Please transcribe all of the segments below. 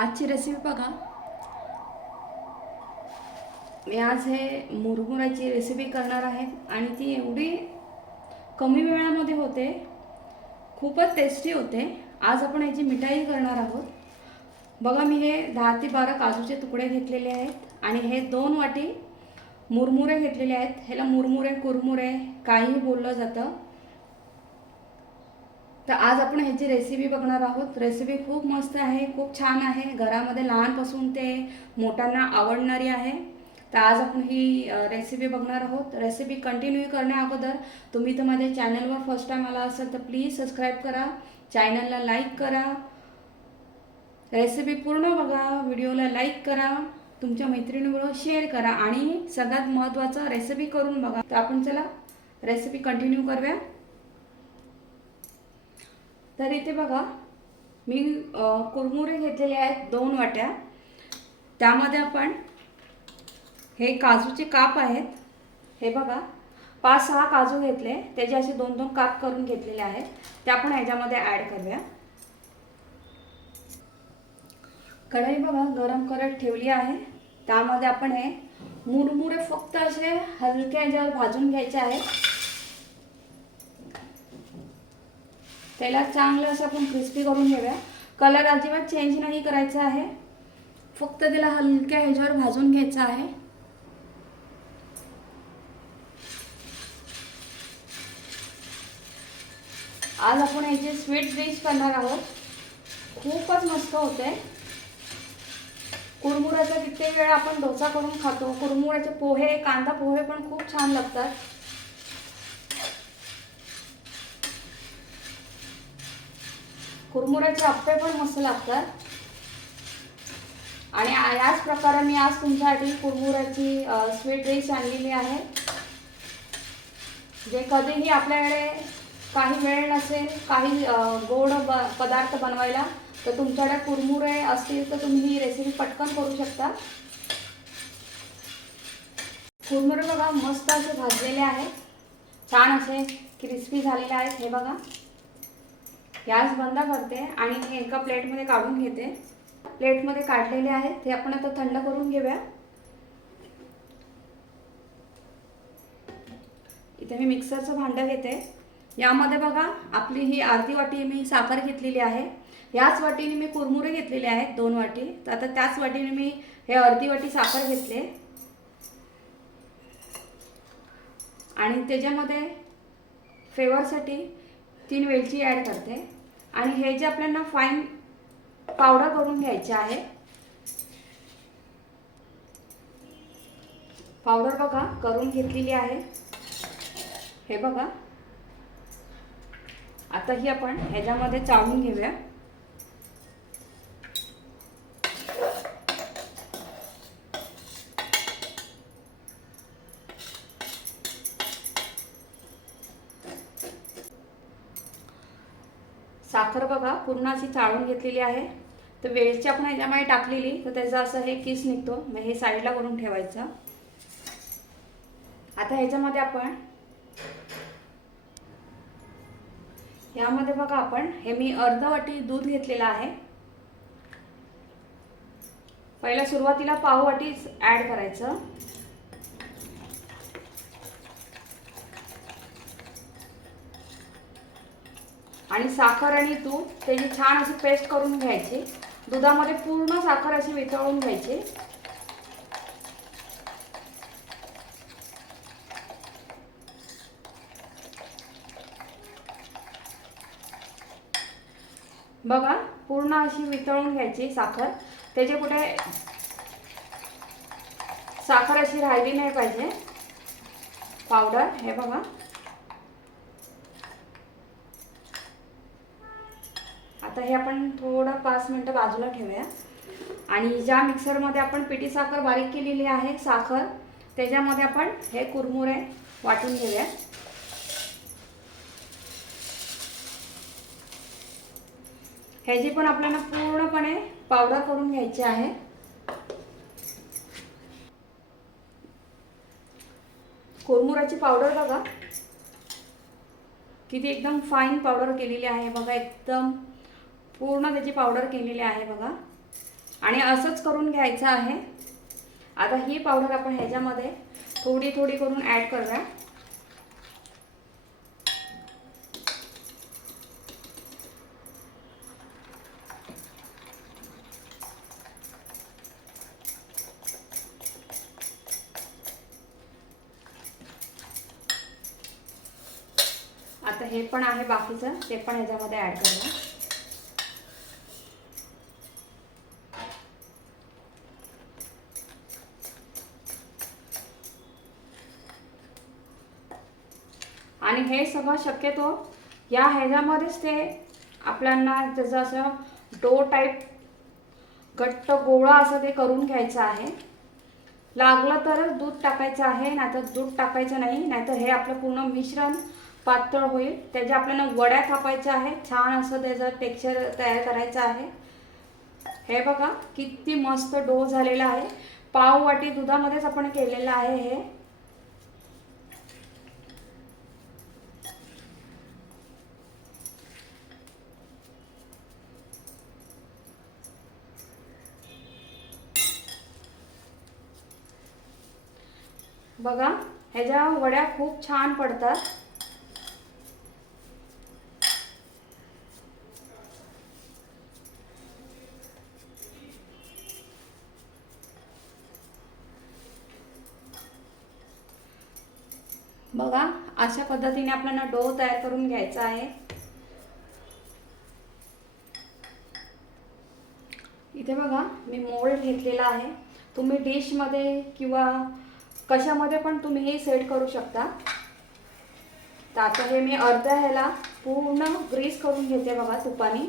आजची रेसिपी बघा. मी आज हे मुरमुराची रेसिपी करणार आहे आणि ती एवढी कमी वेळामध्ये होते. खूपच टेस्टी होते. आज आपण याची मिठाई करणार आहोत. बघा मी हे दहा ते बारा काजूचे तुकडे घेतलेले आहेत आणि हे दोन वाटी मुरमुरे घेतलेले आहेत. ह्याला मुरमुरे कुरमुरे काहीही बोललं जातं. तर आज आपण ह्याची रेसिपी बघणार आहोत. रेसिपी खूप मस्त आहे खूप छान आहे. घरामध्ये लहानपासून ते मोठ्यांना आवडणारी आहे. तर आज आपण ही रेसिपी बघणार आहोत. रेसिपी कंटिन्यू करण्या अगोदर तुम्ही तर माझ्या चॅनलवर फर्स्ट टाईम आला असेल तर प्लीज सबस्क्राईब करा. चॅनलला लाईक करा. रेसिपी पूर्ण बघा. व्हिडिओला लाईक करा. तुमच्या मैत्रिणीबरोबर शेअर करा. आणि सगळ्यात महत्त्वाचं रेसिपी करून बघा. तर आपण चला रेसिपी कंटिन्यू करूया. तर इथे बघा मी कुरमुरे घेतलेले आहेत दोन वाट्या. त्यामध्ये आपण हे काजूचे काप आहेत. हे बघा पाच सहा काजू घेतले. त्याचे असे दोन दोन काप करून घेतलेले आहेत. ते आपण ह्याच्यामध्ये ॲड करूया. कढई बघा गरम करत ठेवली आहे. त्यामध्ये आपण हे मुरमुरे फक्त असे हलक्या ह्याच्यावर भाजून घ्यायचे आहेत. त्याला चांगलं असं आपण क्रिस्पी करून घेऊया. कलर अजिबात चेंज नाही करायचा आहे. फक्त त्याला हलक्या ह्याच्यावर भाजून घ्यायचं आहे. आज आपण ह्याची स्वीट डिश करणार आहोत. खूपच मस्त होते. कुरमुऱ्याचा कित्येक वेळा आपण डोसा करून खातो. कुरमुऱ्याचे पोहे कांदा पोहे पण खूप छान लागतात. कुरमुऱ्याचे आप्पे पण मस्त लागतात. आणि याच प्रकारे मी आज तुमच्यासाठी कुरमुऱ्याची स्वीट डिश आणलेली आहे. जे कधीही आपल्याकडे काही वेळ नसेल काही गोड ब पदार्थ बनवायला तर तुमच्याकडे कुरमुरे असतील तर तुम्ही ही रेसिपी पटकन करू शकता. कुरमुरे बघा मस्त असे भाजलेले आहेत. छान असे क्रिस्पी झालेले आहेत हे बघा. गॅस बंद करते आणि हे एका प्लेटमध्ये काढून घेते. प्लेटमध्ये काढलेले आहेत ते आपण आता थंड करून घेऊया. इथे मी मिक्सरचं भांडं घेते. यामध्ये बघा आपली ही अर्धी वाटी मी साखर घेतलेली आहे. याच वाटीने मी कुरमुरे घेतलेले आहेत दोन वाटी. तर आता त्याच वाटीने मी हे अर्धी वाटी साखर घेतले. आणि त्याच्यामध्ये फ्लेवरसाठी तीन वेलची ॲड करते. आणि हे जे आपल्याला फाईन पावडर करून घ्यायचे आहे पावडर बघा करून घेतलेली आहे. हे बघा. आता ही आपण ह्याच्यामध्ये चाळून घेऊया. साखर बघा पूर्ण अशी चाळून घेतलेली आहे. तर वेलची आपण ह्याच्यामध्ये टाकलेली तर त्याचं असं हे किस निघतो मग हे साईडला करून ठेवायचं. आता ह्याच्यामध्ये आपण यामध्ये बघा आपण हे मी अर्ध वाटी दूध घेतलेलं आहे. पहिला सुरुवातीला पाव वाटी ॲड करायचं. आणि साखर आणि दूध त्याची छान अशी पेस्ट करून घ्यायची. दुधामध्ये पूर्ण साखर अशी वितळून घ्यायची. बघा पूर्ण अशी वितळून घ्यायची साखर. त्याचे कुठे साखर अशी राहिली नाही पाहिजे. पावडर हे बघा. आता हे आपण थोडं पाच मिनटं बाजूला ठेवूया. आणि ज्या मिक्सरमध्ये आपण पिठी साखर बारीक केलेली आहे साखर त्याच्यामध्ये आपण हे कुरमुरे वाटून घेऊया. ह्याची पण आपल्याला पूर्णपणे पावडर करून घ्यायची आहे. कुरमुराची पावडर बघा. किती एकदम फाईन पावडर केलेली आहे. बघा एकदम पूर्ण त्याची पावडर केलेली आहे बघा. आणि असंच करून घ्यायचं आहे. आता ही पावडर आपण ह्याच्यामध्ये थोडी थोडी करून ॲड करूया. आता हे पण आहे बाकीचं. ते पण ह्याच्यामध्ये ॲड करूया. आणि हे सगळं शक्यतो या ह्याच्यामध्येच ते आपल्याला त्याचं असं डो टाईप घट्ट गोळा असं ते करून घ्यायचं आहे. लागलं तरच दूध टाकायचं आहे नाहीतर दूध टाकायचं नाही नाहीतर हे आपलं पूर्ण मिश्रण पातळ होईल. त्याच्या आपल्याला वड्या कापायच्या आहे छान असं त्याचं टेक्स्चर तयार करायचं आहे. हे बघा किती मस्त डो झालेला आहे. पाव वाटी दुधामध्येच आपण केलेलं आहे हे. बघा ह्याच्या वड्या खूप छान पडतात. बघा अशा पद्धतीने आपल्याला डो तयार करून घ्यायचा आहे. इथे बघा मी मोल्ड घेतलेला आहे. तुम्ही डिशमध्ये किंवा कशामध्ये पण तुम्ही हे सेट करू शकता. तर आता हे मी अर्ध्या ह्याला पूर्ण ग्रीस करून घेते बघा तुपाने.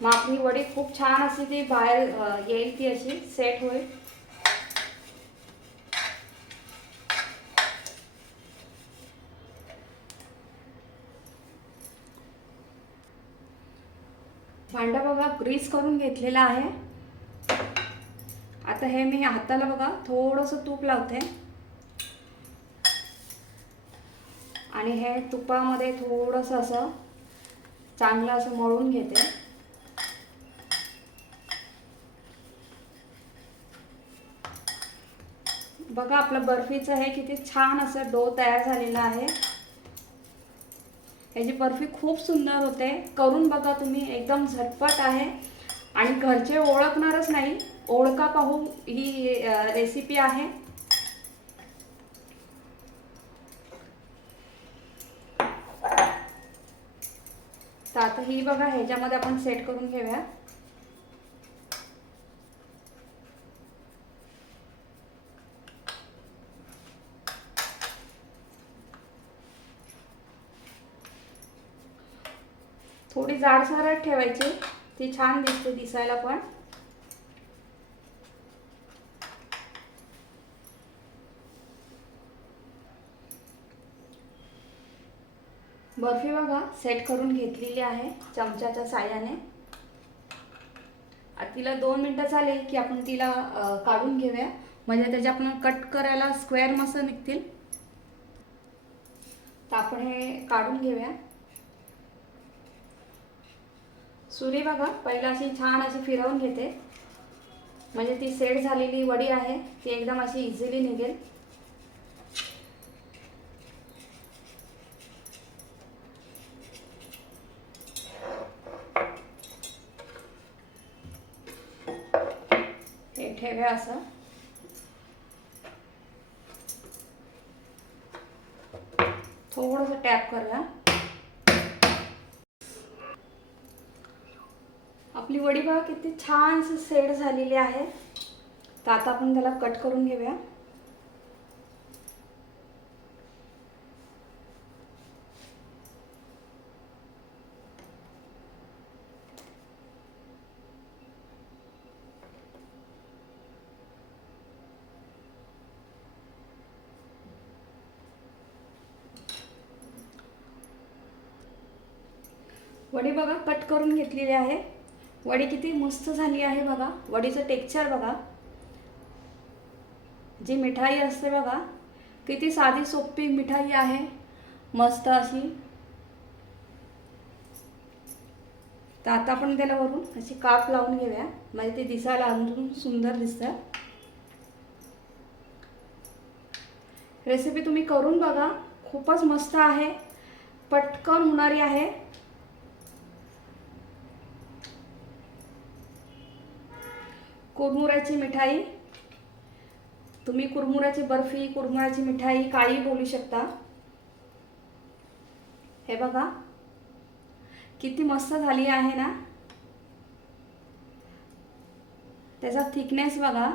मग आपली वडी खूप छान अशी ती बाहेर येईल ती अशी सेट होईल. भांडं बघा ग्रीस करून घेतलेला आहे. आता हे मी हाताला बघा थोडंसं तूप लावते. आणि हे तुपामध्ये थोडंसं असं चांगलं असं मळून घेते. बघा आपलं बर्फीचं हे किती छान असं डो तयार झालेला आहे. ह्याची बर्फी खूप सुंदर होते. करून बघा तुम्ही एकदम झटपट आहे. आणि घरचे ओळखणारच नाही. ओळखा पाहू ही रेसिपी आहे तर आता ही बघा ह्याच्यामध्ये आपण सेट करून घेऊया. थोडी जाडसरच ठेवायची. ती छान दिसते दिसायला पण. बर्फी बघा सेट करून घेतलेली आहे चमच्याच्या साह्याने. तिला दोन मिनटं झाले की आपण तिला काढून घेऊया. म्हणजे त्याचे आपण कट करायला स्क्वेअर मस्त निघतील. तर आपण हे काढून घेऊया. सुरी बघा पहिला अशी छान अशी फिरवून घेते. म्हणजे ती सेट झालेली वडी आहे ती एकदम अशी इझिली निघेल हे ठेव्या असं. थोडंसं टॅप करूया. आपली वडी बघा किती छान सेड झालेली आहे. तर आता आपण त्याला कट करून घेऊया. वडी बघा कट करून घेतलेली आहे. वडी किती मस्त झाली आहे बघा. वडीचं टेक्स्चर बघा. जी मिठाई असते बघा किती साधी सोपी मिठाई आहे. मस्त अशी. तर आता आपण त्याला वरून अशी काप लावून घेऊया. म्हणजे ते दिसायला अजून सुंदर दिसतं. रेसिपी तुम्ही करून बघा. खूपच मस्त आहे. पटकन होणारी आहे. कुरमुऱ्याची मिठाई. तुम्ही कुरमुऱ्याची बर्फी कुरमुऱ्याची मिठाई काळी बोलू शकता. हे बघा. किती मस्त झाली आहे ना? त्याचा थिकनेस बघा.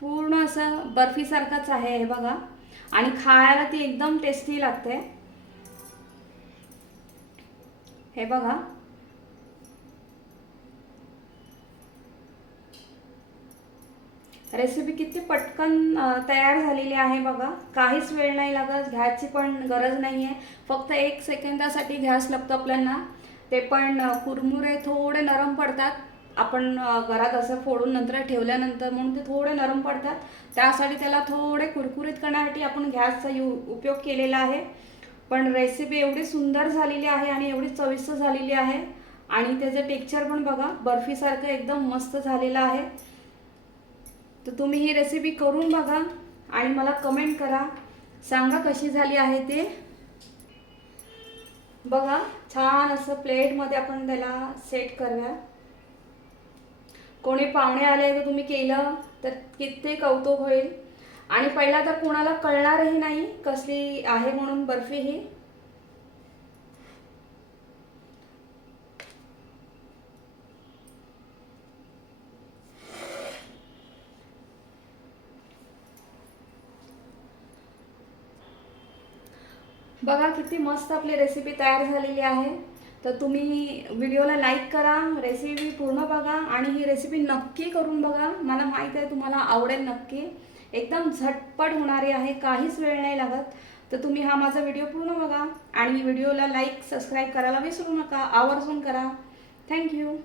पूर्ण असं बर्फीसारखंच आहे हे बघा. आणि खायला ती एकदम टेस्टी लागते. हे बघा. रेसिपी किती पटकन तयार झालेली आहे बघा. काहीच वेळ नाही लागत घ्यायची पण गरज नाही आहे फक्त एक सेकंदासाठी घ्यास लागतं आपल्याला ते पण कुरमुरे थोडे नरम पडतात. आपण घरात असं फोडून नंतर ठेवल्यानंतर म्हणून ते थोडे नरम पडतात. त्यासाठी त्याला थोडे कुरकुरीत करण्यासाठी आपण गॅसचा यू उपयोग केलेला आहे. पण रेसिपी एवढी सुंदर झालेली आहे आणि एवढी चविष्ट झालेली आहे. आणि त्याचं टेक्स्चर पण बघा बर्फीसारखं एकदम मस्त झालेलं आहे. तर तुम्ही ही रेसिपी करून बघा आणि मला कमेंट करा. सांगा कशी झाली आहे ते. बघा छान असं प्लेटमध्ये आपण त्याला सेट करूया. कोणी पाहुणे आले तर तुम्ही केलं तर किती कौतुक होईल. आणि पहिला तर कोणाला कळणारही नाही कसली आहे म्हणून बर्फी ही. बघा किती मस्त आपली रेसिपी तयार झालेली आहे. तर तुम्ही व्हिडिओला लाईक करा रेसिपी पूर्ण बघा आणि ही रेसिपी नक्की करून बघा. मला माहीत आहे तुम्हाला आवडेल नक्की. एकदम झटपट होणारी आहे काहीच वेळ नाही लागत. तर तुम्ही हा माझा व्हिडिओ पूर्ण बघा आणि व्हिडिओला लाईक सबस्क्राईब करायला विसरू नका. आवर्जून करा. थँक्यू